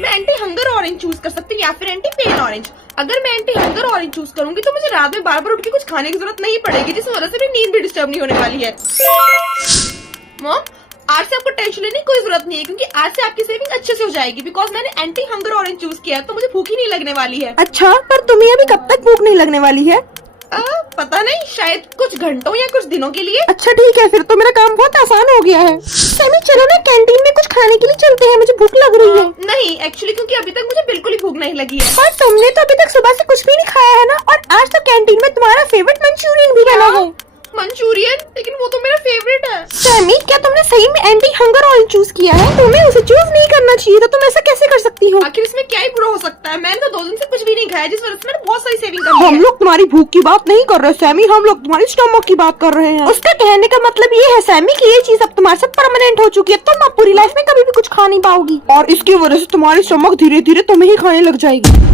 मैं anti hunger orange choose कर सकती हूँ या फिर एंटी पेन ऑरेंज। अगर मैं एंटी हंगर ऑरेंज चूज करूंगी तो मुझे रात में बार बार उठ के कुछ खाने की जरूरत नहीं पड़ेगी, जिस वजह से मेरी नींद भी डिस्टर्ब नहीं होने वाली है। मॉम, आज से आपको टेंशन लेने की कोई जरूरत नहीं है, क्योंकि आज से आपकी सेविंग अच्छे से हो जाएगी, बिकॉज मैंने एंटी हंगर ऑरेंज चूज किया तो मुझे भूख ही नहीं लगने वाली है। अच्छा, पर तुम्हें अभी कब तक भूख नहीं लगने वाली है? पता नहीं, शायद कुछ घंटों या कुछ दिनों के लिए। अच्छा ठीक है, फिर तो मेरा काम बहुत आसान हो गया है। सैमी चलो ना कैंटीन में कुछ खाने के लिए चलते हैं, मुझे भूख लग रही है। नहीं एक्चुअली, क्योंकि अभी तक मुझे बिल्कुल ही भूख नहीं लगी है। पर तुमने तो अभी तक सुबह से कुछ भी नहीं खाया है ना, और आज तो कैंटीन में तुम्हारा फेवरेट मंचूरियन भी बना है। मंचूरियन? लेकिन वो तो मेरा फेवरेट है। सैमी, क्या तुमने सही में एंटी हंगर ऑरेंज चूज किया है? तुम्हें उसे चूज नहीं करना चाहिए, तो तुम ऐसा कैसे कर सकती हो? आखिर इसमें क्या ही बुरा हो सकता है? मैंने तो 2 दिन से कुछ भी नहीं खाया, जिस वजह से मैंने बहुत सारी सेविंग कर ली है। हम लोग तुम्हारी भूख की बात नहीं कर रहे सैमी, हम लोग तुम्हारी स्टमक की बात कर रहे हैं। उसका कहने का मतलब ये है सैमी कि ये चीज अब तुम्हारे साथ परमानेंट हो चुकी है, तुम अब पूरी लाइफ में कभी भी कुछ खा नहीं पाओगी, और इसकी वजह से तुम्हारी स्टमक धीरे धीरे तुम्हें ही खाने लग जाएगी।